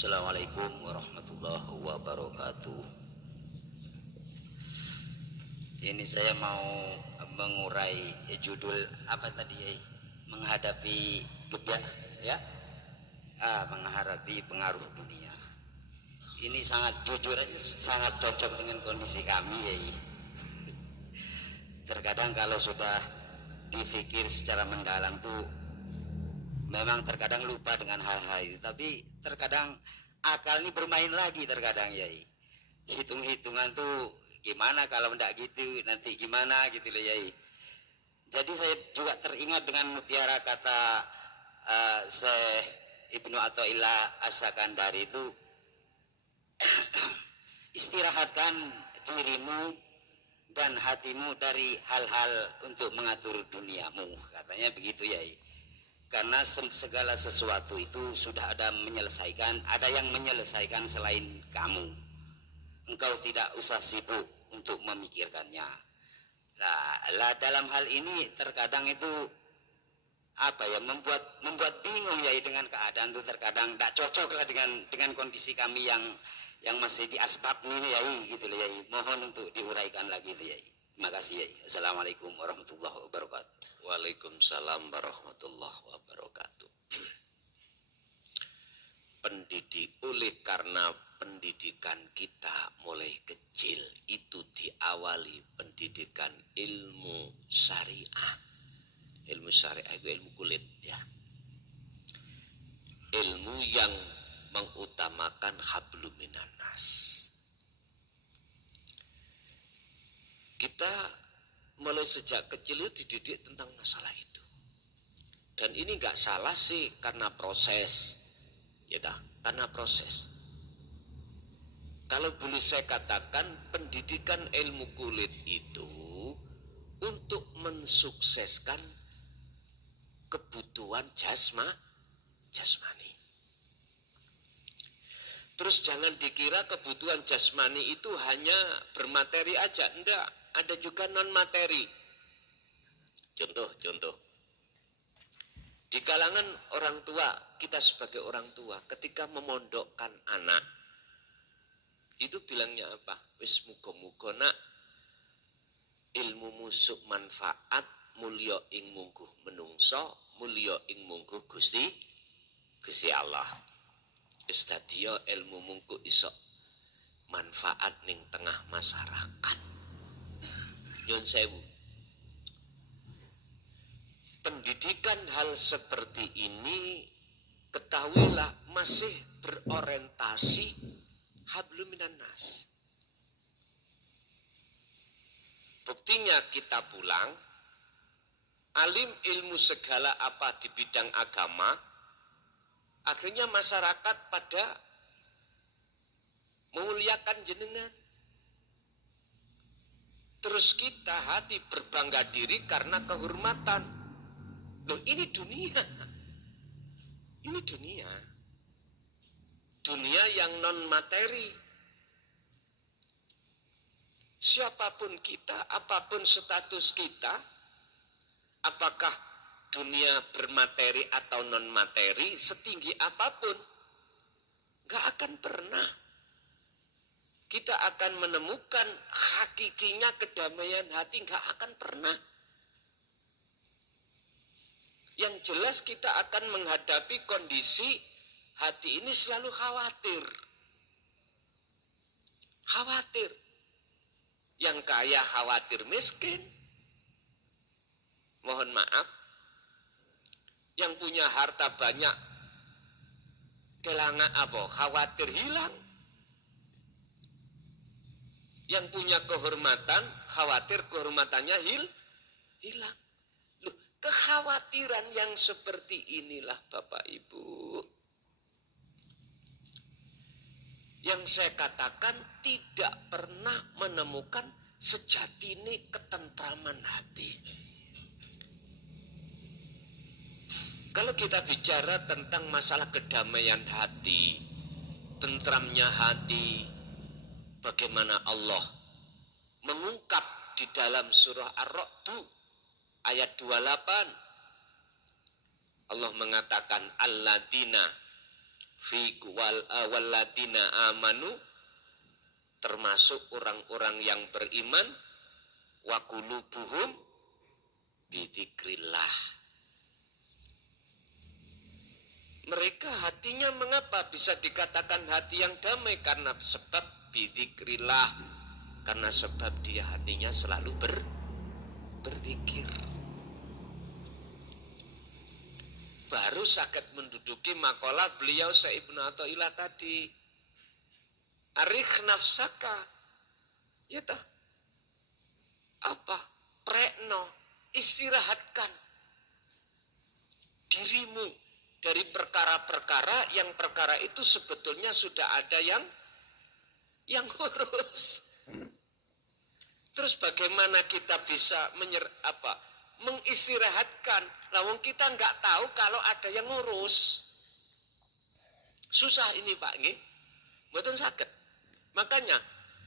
Assalamualaikum warahmatullahi wabarakatuh. Ini saya mau mengurai judul apa tadi ya? Menghadapi gebyak ya? Menghadapi pengaruh dunia. Ini sangat jujur aja sangat cocok dengan kondisi kami ya. Terkadang kalau sudah dipikir secara mendalam tuh memang terkadang lupa dengan hal-hal itu, tapi terkadang akal ini bermain lagi terkadang ya. Hitung-hitungan tuh gimana kalau ndak gitu nanti gimana gitu loh ya. Jadi saya juga teringat dengan mutiara kata Syekh Ibnu Athaillah As-Sakandari itu istirahatkan dirimu dan hatimu dari hal-hal untuk mengatur duniamu, katanya begitu ya. Karena segala sesuatu itu sudah ada yang menyelesaikan selain kamu. Engkau tidak usah sibuk untuk memikirkannya. Lah dalam hal ini terkadang itu apa ya, membuat bingung ya dengan keadaan itu, terkadang tidak cocok lah dengan kondisi kami yang masih di asbab ini ya gitu loh ya. Mohon untuk diuraikan lagi ya. Terima kasih ya. Assalamualaikum warahmatullahi wabarakatuh. Waalaikumsalam warahmatullahi wabarakatuh. Karena pendidikan kita mulai kecil itu diawali pendidikan ilmu syariah. Ilmu syariah itu ilmu kulit ya. Ilmu yang mengutamakan hablum minan nas. Kita mulai sejak kecil itu dididik tentang masalah itu. Dan ini nggak salah sih karena proses. Ya dah, karena proses. Kalau boleh saya katakan, pendidikan ilmu kulit itu untuk mensukseskan kebutuhan jasmani. Terus jangan dikira kebutuhan jasmani itu hanya bermateri aja, enggak, ada juga non materi. Contoh. Di kalangan orang tua, kita sebagai orang tua ketika memondokkan anak, itu bilangnya apa? Wis muga-muga nak ilmu musuk manfaat, mulya ing mungguh menungso, mulya ing mungguh Gusti Allah. Wis dadiya ilmu mungku iso manfaat ning tengah masyarakat. Nyun sewu. Pendidikan hal seperti ini ketahuilah masih berorientasi hablum minan nas. Buktinya kita pulang, alim ilmu segala apa di bidang agama, akhirnya masyarakat pada memuliakan jenengan. Terus kita hati berbangga diri karena kehormatan. Loh, ini dunia. Ini dunia. Dunia yang non materi. Siapapun kita, apapun status kita, apakah dunia bermateri atau non materi, setinggi apapun, gak akan pernah kita akan menemukan hakikinya kedamaian hati, gak akan pernah. Yang jelas kita akan menghadapi kondisi hati ini selalu khawatir. Khawatir. Yang kaya khawatir miskin. Mohon maaf. Yang punya harta banyak kelangan apa? Khawatir hilang. Yang punya kehormatan khawatir kehormatannya hilang. Kekhawatiran yang seperti inilah Bapak Ibu yang saya katakan tidak pernah menemukan sejatine ketentraman hati. Kalau kita bicara tentang masalah kedamaian hati, tentramnya hati, bagaimana Allah mengungkap di dalam surah Ar-Ra'd ayat 28, Allah mengatakan alladzina fi waladina amanu, termasuk orang-orang yang beriman, wa qulubuhum bidzikrillah. Mereka hatinya mengapa bisa dikatakan hati yang damai? Karena sebab bidzikrillah, karena sebab dia hatinya selalu berzikir. Baru sakit menduduki makalah beliau Syekh Ibnu Athaillah tadi. Arikh nafsaka, ya toh, apa, prekno, istirahatkan dirimu dari perkara-perkara yang perkara itu sebetulnya sudah ada yang ngurus. Terus bagaimana kita bisa mengistirahatkan? Lawang kita nggak tahu kalau ada yang ngurus. Susah ini Pak, nggih. Mboten saged. Makanya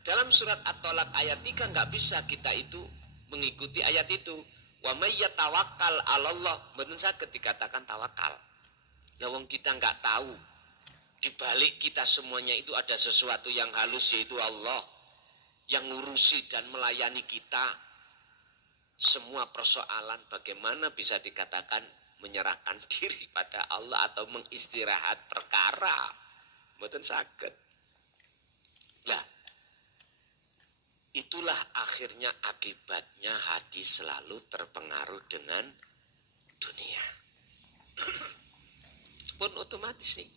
dalam surat At-Tolak ayat 3 nggak bisa kita itu mengikuti ayat itu. Wa may yatawakkal 'alallah, mboten saged dikatakan tawakal. Lawang kita nggak tahu di balik kita semuanya itu ada sesuatu yang halus, yaitu Allah yang ngurusi dan melayani kita. Semua persoalan bagaimana bisa dikatakan menyerahkan diri pada Allah atau mengistirahat perkara, mboten saged. Lah, itulah akhirnya akibatnya hati selalu terpengaruh dengan dunia. Pun otomatis nih.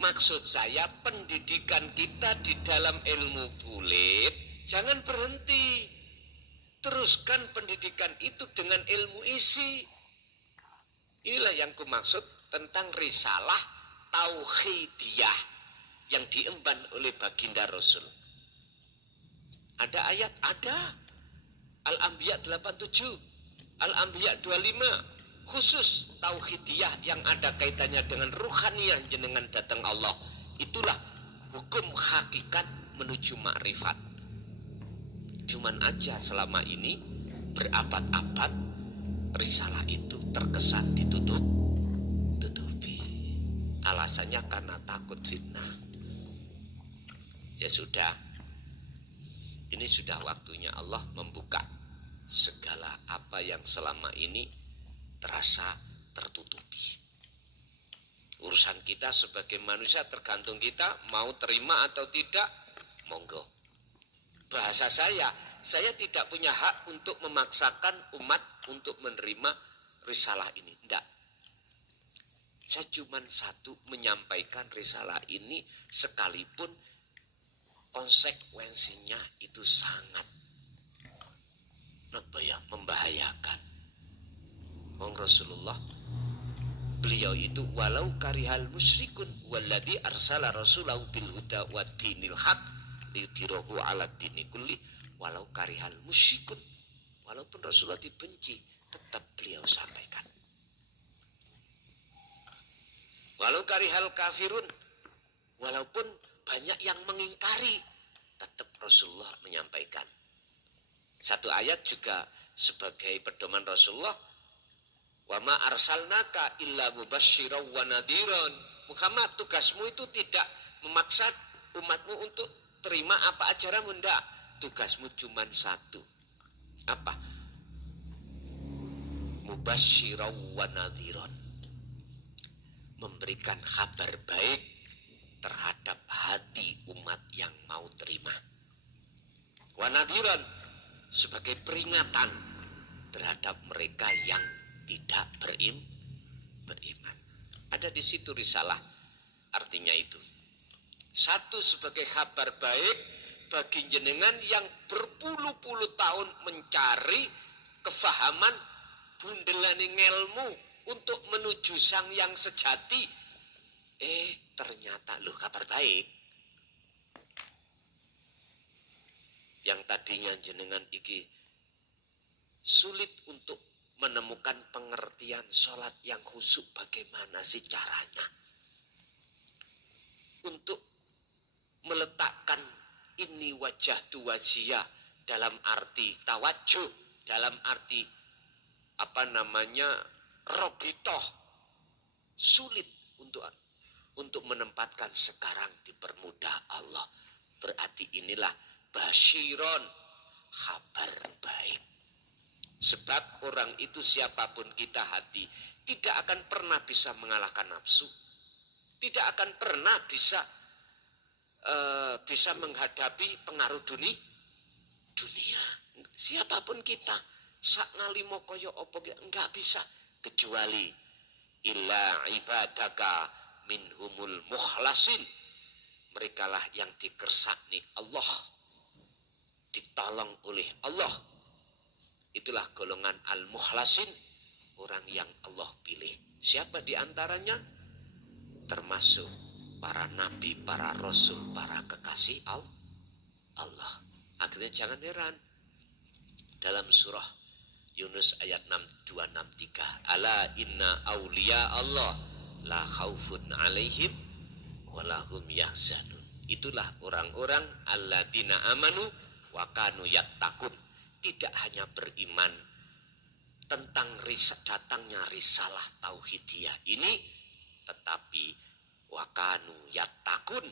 Maksud saya pendidikan kita di dalam ilmu kulit jangan berhenti. Teruskan pendidikan itu dengan ilmu isi. Inilah yang kumaksud tentang risalah tauhidiyah yang diemban oleh baginda Rasul. Ada ayat, ada. Al-Anbiya 87, Al-Anbiya 25. Khusus tauhidiyah yang ada kaitannya dengan ruhaniyah jenengan datang Allah. Itulah hukum hakikat menuju makrifat. Cuman aja selama ini berabad-abad risalah itu terkesan tutupi. Alasannya karena takut fitnah. Ya sudah, ini sudah waktunya Allah membuka segala apa yang selama ini terasa tertutupi. Urusan kita sebagai manusia tergantung kita mau terima atau tidak, monggo. Bahasa saya tidak punya hak untuk memaksakan umat untuk menerima risalah ini. Tidak. Saya cuma satu menyampaikan risalah ini sekalipun konsekuensinya itu sangat membahayakan. Rasulullah beliau itu walau karihal musyrikun walladzi arsala rasulahu bil huda wa dinil haq liyudhirahu 'ala dini kulli walau karihal musyrikun. Walaupun Rasulullah dibenci, tetap beliau sampaikan. Walau karihal kafirun, walaupun banyak yang mengingkari, tetap Rasulullah menyampaikan. Satu ayat juga sebagai pedoman Rasulullah, wa ma arsalnaka illa mubasysyiran wa nadhiran. Muhammad, tugasmu itu tidak memaksa umatmu untuk terima apa ajaranmu, enggak. Tugasmu cuma satu. Apa? Mubasysyiran wa nadhiran. Memberikan kabar baik terhadap hati umat yang mau terima. Wa nadhiran, sebagai peringatan terhadap mereka yang tidak beriman. Ada di situ risalah, artinya itu. Satu, sebagai kabar baik bagi jenengan yang berpuluh-puluh tahun mencari kefahaman bundelane ngelmu untuk menuju sang yang sejati. Ternyata kabar baik. Yang tadinya jenengan iki sulit untuk menemukan pengertian sholat yang khusyuk, bagaimana sih caranya untuk meletakkan ini wajah wajiyah dalam arti tawajuh, dalam arti robitoh, sulit untuk untuk menempatkan sekarang dipermudah Allah. Berarti inilah basyiron, kabar baik. Sebab orang itu siapapun kita hati tidak akan pernah bisa mengalahkan nafsu, tidak akan pernah bisa menghadapi pengaruh dunia. Siapapun kita, sak nalimo koyo opo enggak bisa kecuali illa ibadaka minhumul mukhlasin. Merekalah yang dikersakni Allah, ditolong oleh Allah. Itulah golongan al-mukhlasin, orang yang Allah pilih. Siapa di antaranya? Termasuk para nabi, para rasul, para kekasih Allah. Akhirnya jangan heran dalam surah Yunus ayat 6263, ala inna awliya Allah la khaufun alaihim walahum yahzanun. Itulah orang-orang alladzina amanu wa kanu yattaqun. Tidak hanya beriman tentang datangnya risalah tauhidiyah ini, tetapi wa kanu yattaqun,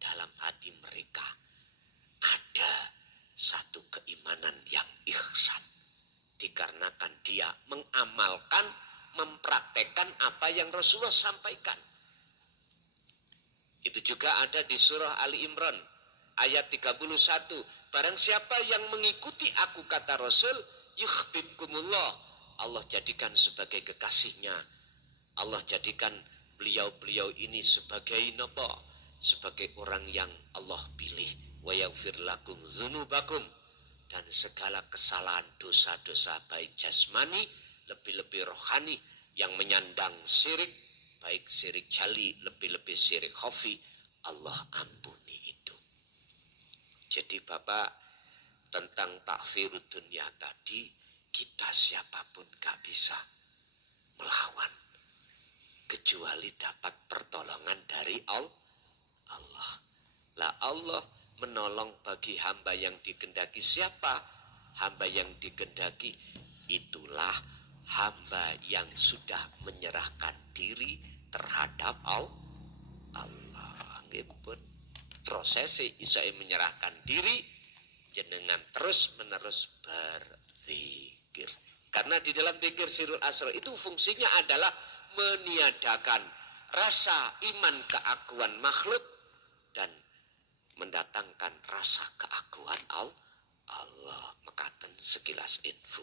dalam hati mereka ada satu keimanan yang ihsan, dikarenakan dia mengamalkan, mempraktekkan apa yang Rasulullah sampaikan. Itu juga ada di surah Ali Imran ayat 31. Barang siapa yang mengikuti aku, kata Rasul, yuhibbukumullah, Allah jadikan sebagai kekasihnya. Allah jadikan beliau-beliau ini sebagai napa? Sebagai orang yang Allah pilih. Wa yaghfir lakum dzunubakum, dan segala kesalahan dosa-dosa baik jasmani, lebih-lebih rohani yang menyandang syirik, baik syirik jali, lebih-lebih syirik khafi, Allah ampuni itu. Jadi Bapak, tentang takfirud dunia tadi, kita siapapun gak bisa melawan kecuali dapat pertolongan dari Allah. Lah Allah menolong bagi hamba yang dikehendaki. Siapa hamba yang dikehendaki? Itulah hamba yang sudah menyerahkan diri terhadap Allah. Ngipun proses isa menyerahkan diri, jenengan terus menerus berzikir. Karena di dalam zikir sirrul asrar itu fungsinya adalah meniadakan rasa iman keakuan makhluk dan mendatangkan rasa keakuan Allah. Mekaten sekilas info.